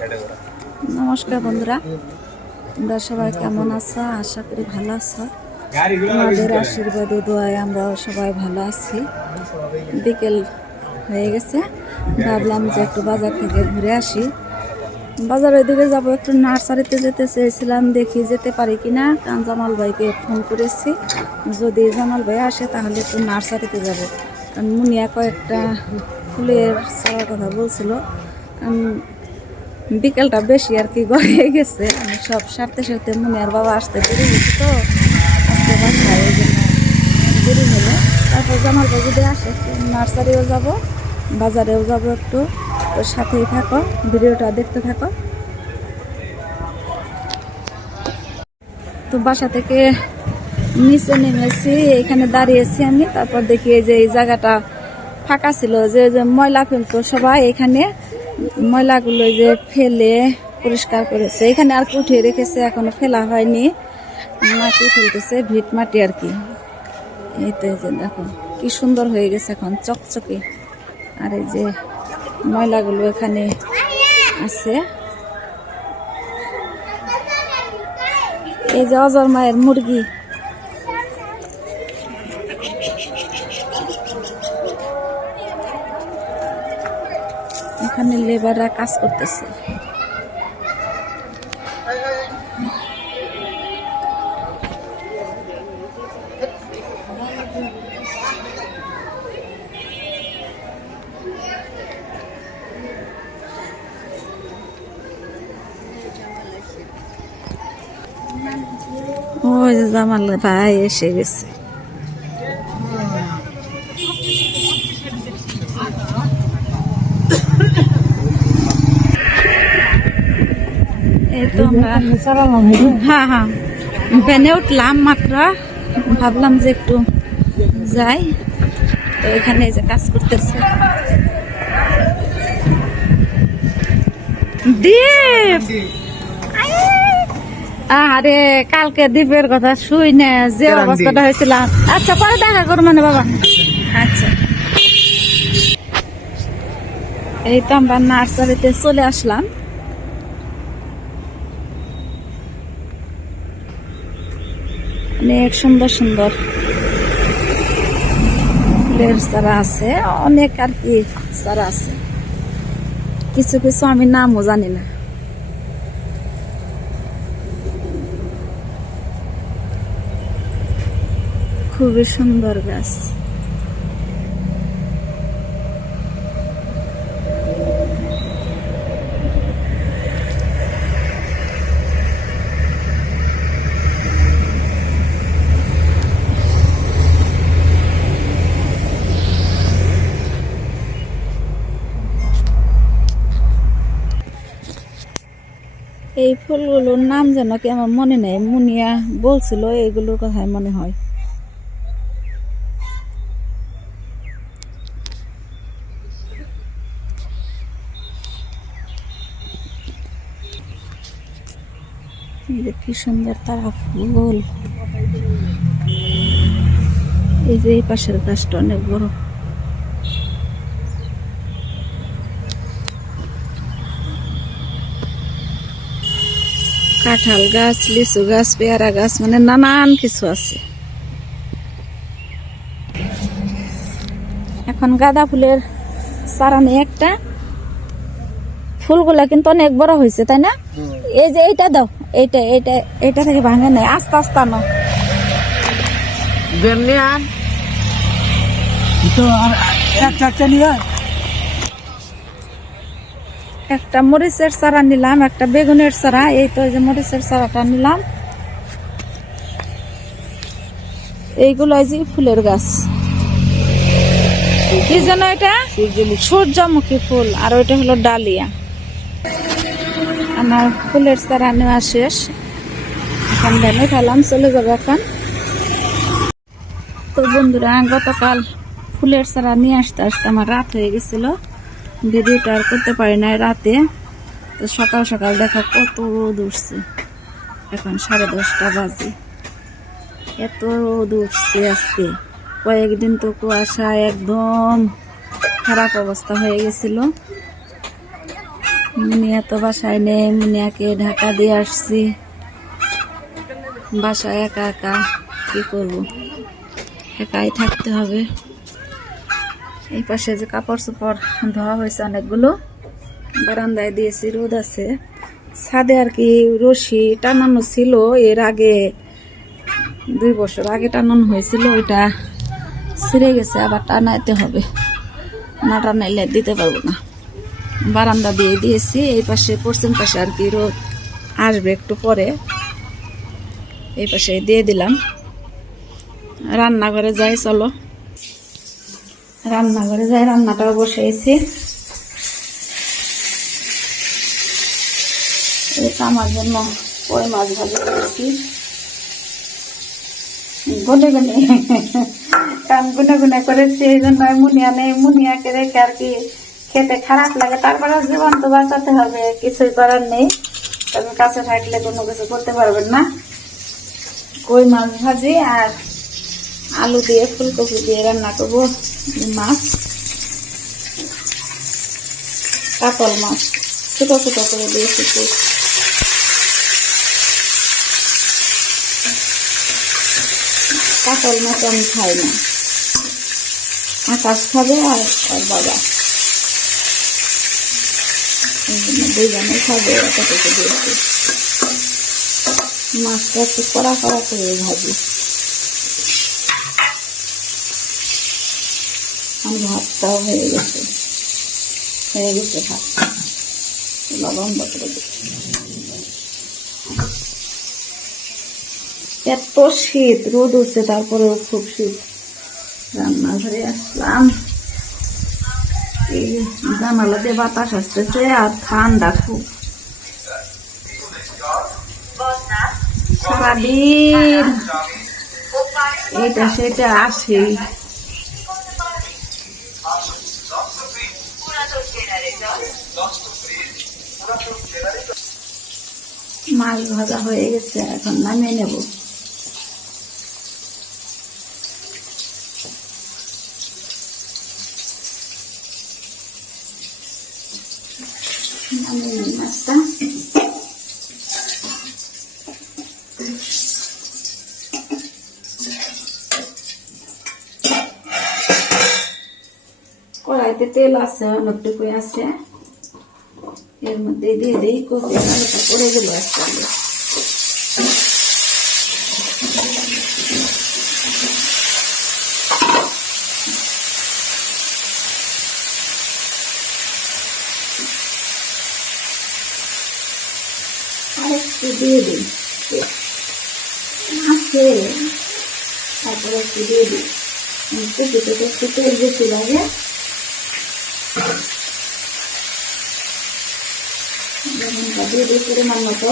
নমস্কার বন্ধুরা তোমরা সবাই কেমন আছো? আশা করি ভালো আছো। তোমাদের আশীর্বাদ দোয়ায় আমরা সবাই ভালো আছি। বিকেল হয়ে গেছে। ভাবলাম যে একটু বাজার থেকে ঘুরে আসি। বাজারের দিকে যাব একটু নার্সারিতে যেতে চেয়েছিলাম দেখি যেতে পারি কিনা। কারণ জামাল ভাইকে ফোন করেছি। যদি জামাল ভাই আসে তাহলে একটু নার্সারিতে যাব। কারণ মুনিয়া কয়েকটা ফুলের চাওয়ার কথা বলছিল। উম, বিকেলটা বেশি আর কি গড়িয়ে গেছে। আমি সব সারতে সারতে মনে আর বাবা আসতে দেরি হয়েছে তো, আজকে বাসায় ওই জন্য দেরি হলো। তারপর জামাল যদি আসে নার্সারিও যাব, বাজারেও যাব একটু। তো সাথেই থাকো, ভিডিওটা দেখতে থাকো। তো বাসা থেকে নিচে নেমেছি, এখানে দাঁড়িয়েছি আমি। তারপর দেখি যে এই জায়গাটা ফাঁকা ছিল যে ময়লা ফেলতো সবাই এখানে। ময়লাগুলো যে ফেলে পরিষ্কার করেছে, এখানে আর কি উঠিয়ে রেখেছে, এখনও ফেলা হয়নি। মাটি ফেলতেছে, ভিট মাটি আর কি। এই তো যে দেখো, কি সুন্দর হয়ে গেছে এখন, চকচকে। আর এই যে ময়লাগুলো এখানে আছে। এই যে অজর মায়ের মুরগি। এখানে লেবাররা কাজ করতেছে। ওই জামাল ভাই এসে গেছে। তো আমরা হ্যাঁ হ্যাঁ ভ্যানে উঠলাম মাত্র। ভাবলাম যে একটু যাই। তো এখানে যে কাজ করতেছে। দীপ! আরে কালকে দ্বীপের কথা শুই না যে অবস্থাটা হয়েছিল। আচ্ছা পরে দেখা করো মানে বাবা। আচ্ছা। এই তো আমরা নার্সারিতে চলে আসলাম। অনেক সুন্দর সুন্দর ফুলের চারা আছে, অনেক আর কি চারা আছে। কিছু কিছু আমি নামও জানি না। খুবই সুন্দর গাছ। এই ফুলগুলোর নাম যেন কি আমার মনে নেই। মুনিয়া বলছিল, এগুলোর কথাই মনে হয়। কি সুন্দর তারা ফুল। এই যে এই পাশের গাছটা অনেক বড়। কাঁঠাল গাছ লিচু গাছ পেয়ারা গাছ মানে নানান কিছু আছে। এখন গাঁদা ফুলের চারা নেই একটা ফুলগুলা কিন্তু অনেক বড় হয়েছে তাই না? এই যে এইটা দাও এইটা এইটা এইটা থেকে ভাঙে নাই আস্তে আস্তে আনো। আর। একটা একটা নিয়ে একটা মরিচের চারা নিলাম একটা বেগুনের চারা এই তো যে মরিচের চারাটা নিলাম। এইগুলো এই যে ফুলের গাছ। কি যেন এটা? সূর্যমুখী। ফুল আর ওইটা হলো ডালিয়া। আমার ফুলের চারা নেওয়া শেষ। এখন ভ্যানে খেলাম চলে যাব এখন। তো বন্ধুরা গতকাল ফুলের চারা নিয়ে আসতে আসতে আমার রাত হয়ে গেছিল। ভিডিওটা আর করতে পারি না রাতে। তো সকাল সকাল দেখো কত রোদ উঠছে। এখন সাড়ে দশটা বাজে। এত রোদ উঠছে আজকে। কয়েকদিন তো কুয়াশা একদম খারাপ অবস্থা হয়ে গেছিল। মুনিয়া তো বাসায় নেই। মুনিয়াকে ঢাকা দিয়ে আসছি। বাসায় একা একা কি করব? একাই থাকতে হবে। এই পাশে যে কাপড় চোপড় ধোয়া হয়েছে অনেকগুলো, বারান্দায় দিয়েছি, রোদ আছে। ছাদে আর কি রশি টানানো ছিল, এর আগে দুই বছর আগে টানানো হয়েছিল, ওইটা ছিঁড়ে গেছে, আবার টানাইতে হবে। না টানাইলে দিতে পারব না। বারান্দা দিয়ে দিয়েছি, এই পাশে পশ্চিম পাশে আর কি রোদ আসবে একটু পরে, এই পাশে দিয়ে দিলাম। রান্নাঘরে যাই, চলো। রান্নাঘরে যাই রান্নাটাও বসেছি আমার জন্য কই মাছ ভাজি করেছি। গুনে গুনে। কান গুনে গুনে করেছি, এই জন্য মুনিয়া নেই। মুনিয়াকে রেখে আর কি খেতে খারাপ লাগে। তারপরে জীবন তো বাঁচাতে হবে, কিছুই করার নেই। তবে কাছে থাকলে কোনো কিছু করতে পারবেন না। কই মাছ ভাজি আর আলু দিয়ে, ফুলকপি দিয়ে রান্না করব, মাছ, কাতল মাছ, ছোটো ছোটো করে দিয়েছি কাতল মাছ আমি খাই না। আকাশ খাবে আর আর বাবা। দুইজনে খাবে, এতটুকু দিয়েছি। মাছটা একটু কড়া কড়া করে ভাজি। আর ভাতটাও হয়ে গেছে। হয়ে গেছে ভাত। লবণ করে এত শীত, রোদ উঠছে, তারপরেও খুব শীত। রান্না রান্নাঘরে আসলাম। জানালাতে বাতাস আসতেছে আর ঠান্ডা খুব। সারাদিন এটা সেটা আসে মাছ ভাজা হয়ে গেছে, এখন নামিয়ে নেব। কড়াইতে তেল আছে অনেকটুকু আছে। এর মধ্যে দিয়ে দিই কপি পড়ে গেল একটা। দিয়ে দিই। আছে তারপরে একটু দিয়ে দিই। একটু তো একটু তেল বেশি লাগে দিয়ে দিই পরিমাণ মতো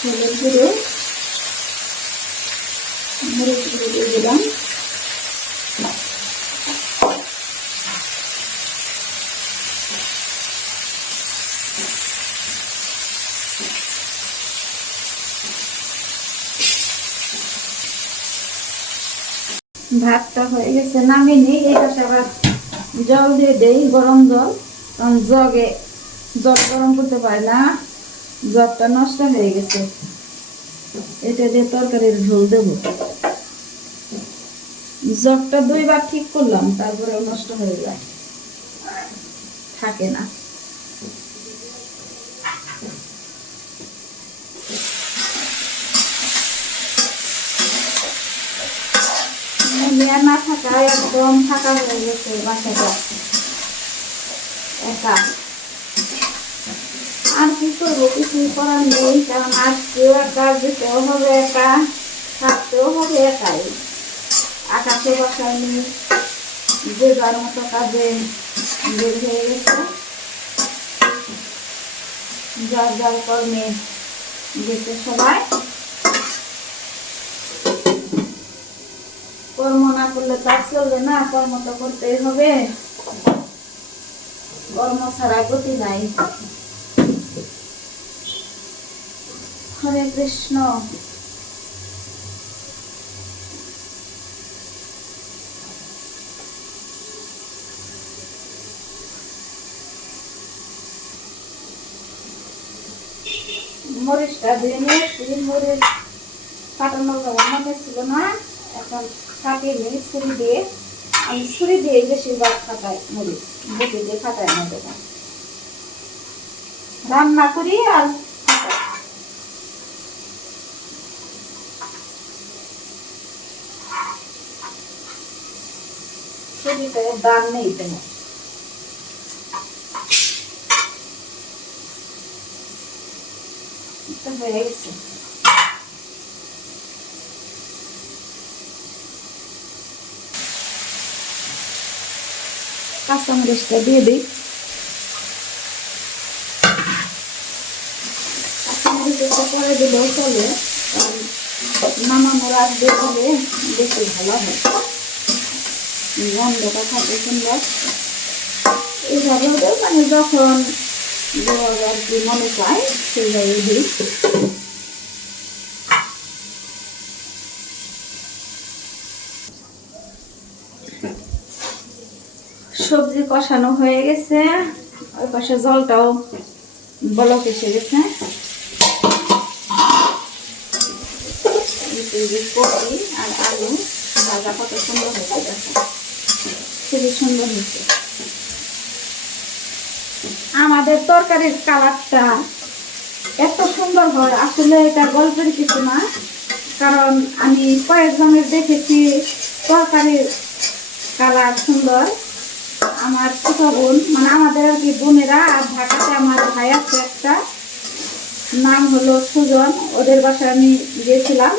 হলুদ গুঁড়ো মরিচ গুঁড়ো দিয়ে দিলাম ভাতটা হয়ে গেছে এই পাশে আবার জল দিয়ে দেই, গরম জল। কারণ জগে জল গরম করতে পারি না। জগটা নষ্ট হয়ে গেছে। এটা দিয়ে তরকারির ঝোল দেব। জগটা দুইবার ঠিক করলাম তারপরে নষ্ট হয়ে যায়। থাকে না। মেয়ে একদম ফাঁকা হয়ে গেছে বাসাটা। একা। আর কি করব কিছুই করার নেই, কারণ আজকেও একা যেতেও হবে একা, থাকতেও হবে একাই। আকাশে বসায়নি, যে যার মতো কাজে বের হয়ে গেছে। যার যার কর্মে গেছে সবাই। কর্ম না করলে তার চলবে না, কর্ম তো করতেই হবে। কর্ম ছাড়া গতি নাই। হরে কৃষ্ণ। মরিচটা দিয়ে নিয়েছি, মরিচ ফাটানো যাওয়ার মনে ছিল না, এখন কাটিয়ে নিই ছুরি দিয়ে, আমি ছুরি দিয়ে বেশিরভাগ খাটাই মরিচ বটি দিয়ে খাটাই না দেবো রান্না করি আর খাটাই ছুরিতে দাগ নেই এটা হয়ে গেছে। কাঁচামরিচটা দিয়ে দিই। কাঁচামরিচটা পরে দিলেও চলে নামানোর আগ দিয়ে দিলে বেশি ভালো হয়। গন্ধটা থাকে সুন্দর। এইভাবে মানে যখন আর কি মনে চায় সেইভাবে দিই। সবজি কষানো হয়ে গেছে। ওই পাশে জলটাও বলক এসে গেছে। কপি আর আলু ভাজা কত সুন্দর হয়েছে খুবই সুন্দর হয়েছে। আমাদের তরকারির কালারটা এত সুন্দর হয়। আসলে এটা গল্পের কিছু না, কারণ আমি কয়েকজনের দেখেছি তরকারির কালার সুন্দর। আমার ছোট বোন মানে আমাদের আর কি বোনেরা আর ঢাকাতে আমার ভাই আছে একটা। নাম হলো সুজন, ওদের বাসায় আমি গিয়েছিলাম।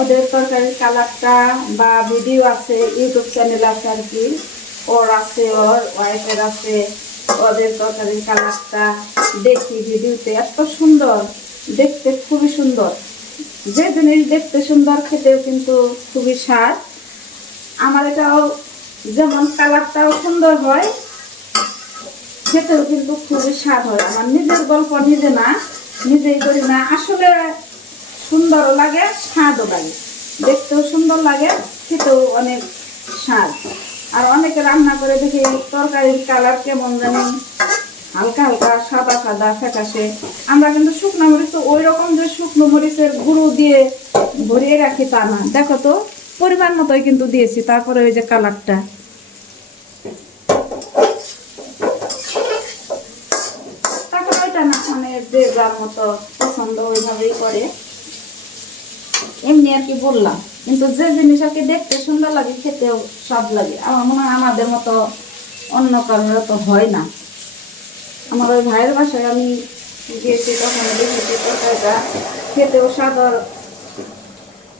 ওদের তরকারির কালারটা বা ভিডিও আছে ইউটিউব চ্যানেল আছে আর কি। ওর আছে, ওর ওয়াইফের আছে, ওদের তরকারির কালারটা দেখি ভিডিওতে এত সুন্দর, দেখতে খুবই সুন্দর। যে জিনিস দেখতে সুন্দর, খেতেও কিন্তু খুবই স্বাদ। আমার এটাও যেমন কালারটাও সুন্দর হয়, খেতেও কিন্তু খুবই স্বাদ হয়। আমার নিজের গল্প নিজে না, নিজেই করি না। আসলে সুন্দরও লাগে, স্বাদও লাগে। দেখতেও সুন্দর লাগে, খেতেও অনেক স্বাদ। আর অনেকে রান্না করে দেখি তরকারির কালার কেমন জানি, হালকা হালকা, সাদা সাদা ফ্যাকাশে। আমরা কিন্তু শুকনো মরিচ তো ওই রকম যে শুকনো মরিচের গুঁড়ো দিয়ে ভরিয়ে রাখি তা না। দেখো তো পরিমাণ মতোই কিন্তু দিয়েছি, তারপরে ওই যে কালারটা। মানে যে যার মতো পছন্দ ওইভাবেই করে। এমনি আর কি বললাম, কিন্তু যে জিনিস আর কি দেখতে সুন্দর লাগে, খেতেও স্বাদ লাগে। মনে হয় আমাদের মতো অন্য কারোর তো হয় না। আমার ওই ভাইয়ের বাসায় আমি গিয়েছি তখন দেখেছি খেতেও স্বাদ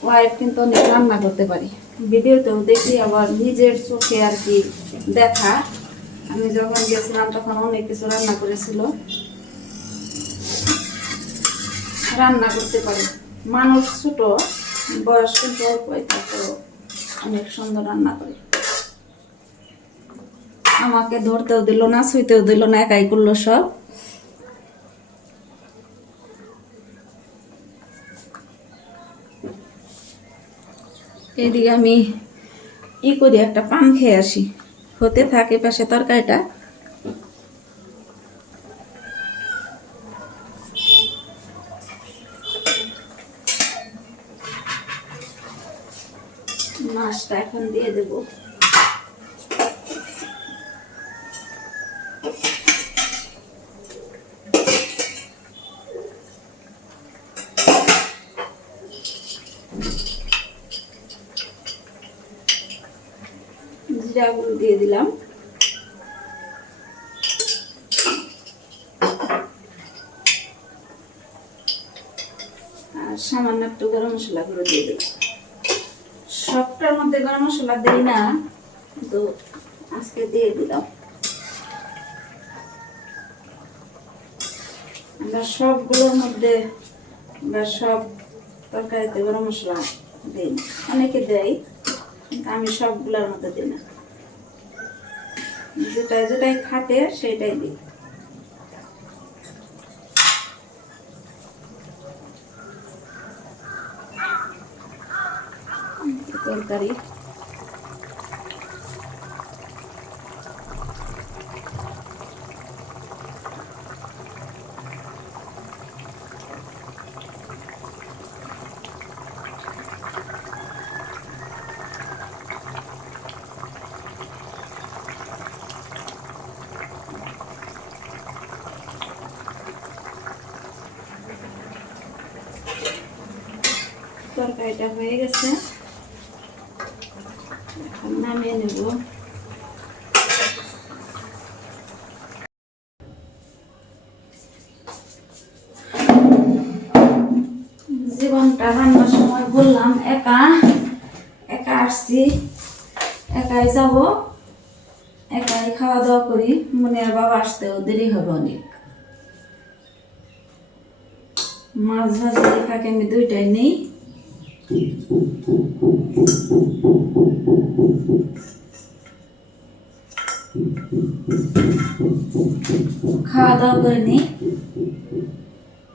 ওয়াইফ কিন্তু অনেক রান্না করতে পারি। ভিডিওতেও দেখি আবার নিজের চোখে আর কি দেখা। আমি যখন গেছিলাম তখন অনেক কিছু রান্না করেছিল। রান্না করতে পারি। মানুষ ছোট, বয়স কিন্তু তারপর অনেক সুন্দর রান্না করে। আমাকে ধরতেও দিল না, শুইতেও দিল না, একাই করল সব। এদিকে আমি ই করি, একটা পান খেয়ে আসি। হতে থাকে পাশে তরকারিটা। মাছটা এখন দিয়ে দেবো। জিরা গুঁড়ো দিয়ে দিলাম। আর সামান্য একটু গরম মশলা গুঁড়ো দিয়ে দেবো সবটার মধ্যে গরম মশলা দিই না তো আজকে দিয়ে দিলাম। আমরা সবগুলোর মধ্যে বা সব তরকারিতে গরম মশলা দিই অনেকে দেয় আমি সবগুলোর মধ্যে দিই না। যেটাই যেটাই খাটে সেটাই দিই তরকারি নামিয়ে নেব জীবনটা রান্নার সময় বললাম একা একা আসছি একাই যাব একাই খাওয়া দাওয়া করি মনে বাবা আসতেও দেরি হবে অনেক মাছ ভাজি একাকে আমি দুইটাই নেই খাওয়া দাওয়া করে নিই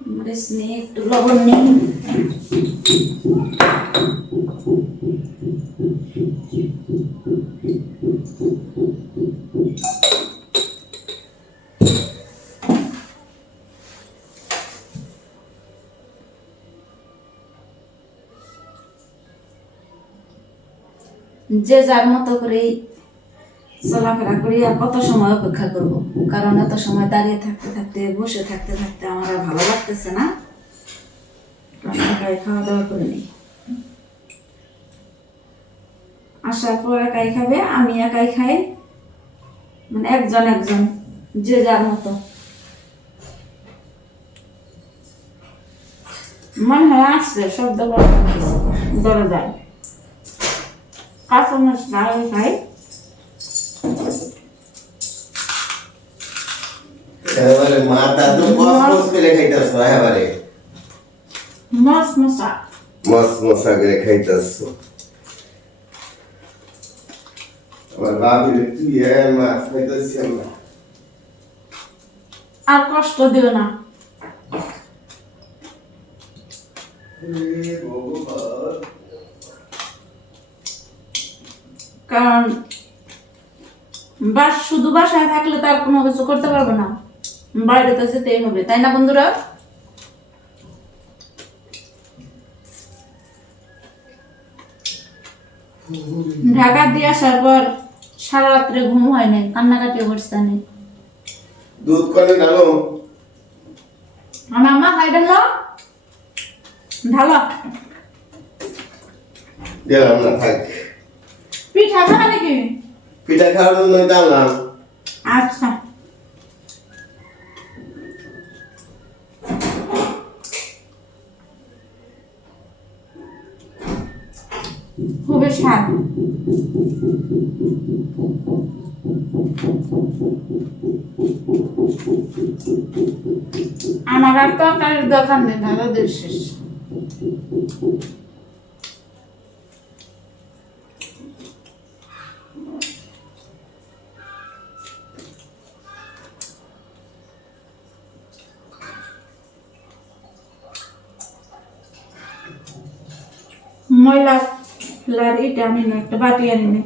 মরিচ নিই একটু লবণ নিই যে যার মতো করেই চলাফেরা করি আর কত সময় অপেক্ষা করব? কারণ এত সময় দাঁড়িয়ে থাকতে থাকতে, বসে থাকতে থাকতে আমার আর ভালো লাগতেছে না। খাওয়া দাওয়া করে নিই। আসার পর একাই খাবে, আমি একাই খাই। মানে একজন একজন, যে যার মতো। মনে হয় আসছে, শব্দ দরজায় কাঁচা মাছ ডাল খাই এবারে মাথা তো কস কস করে খাইতাছ এবারে মাছ মশা মস মশা করে খাইতাছ আমার বাবু তুই এ মাছ খাইতাছ না আর কষ্ট দিও না কারণ বাস শুধু বাসায় থাকলে তার কোনো কিছু করতে পারবে না। বাইরে তো যেতেই হবে তাই না বন্ধুরা? ঢাকা দিয়ে আসার পর সারা রাত্রে ঘুম হয় নাই কান্নাকাটি করছে নেই। দুধ করে ডালো আমার মা খাই ঢালো। ঢালো। দিলাম না থাক। নাকি পিঠা খাওয়ার জন্য ডাললাম আচ্ছা। খুবই স্বাদ। আমার আর তরকারির দোকান নেই দাদাদের শেষ। ময়লা ফেলার এটা না, একটা বাটি আনি না।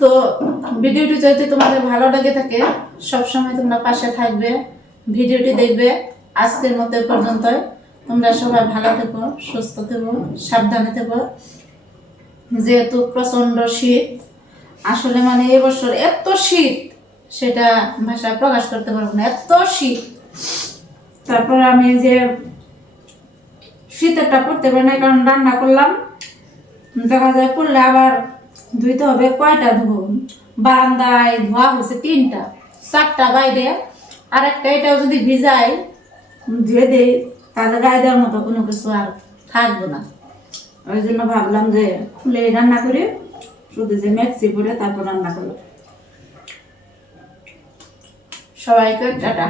তো ভিডিওটি যদি তোমাদের ভালো লেগে থাকে, সবসময় তোমরা পাশে থাকবে, ভিডিওটি দেখবে। আজকের মতো পর্যন্ত তোমরা সবাই ভালো থেকো, সুস্থ থেকো, সাবধানে থেকো। যেহেতু প্রচণ্ড শীত, আসলে মানে এবছর এত শীত সেটা ভাষায় প্রকাশ করতে পারব না। এত শীত। তারপর আমি যে শীতেরটা পড়তে পারি না কারণ রান্না করলাম। দেখা যায় করলে আবার ধুইতে হবে, কয়টা ধুবো? বারান্দায় ধোয়া হয়েছে তিনটা, চারটা বাইরে। আর একটা এটাও যদি ভিজাই, ধুয়ে দেই, তাহলে গায়ে দেওয়ার মতো কোনো কিছু আর থাকব না। ওই জন্য ভাবলাম যে খুলে রান্না করে, শুধু যে মেক্সি করে তারপর রান্না করল সবাইকে টাটা।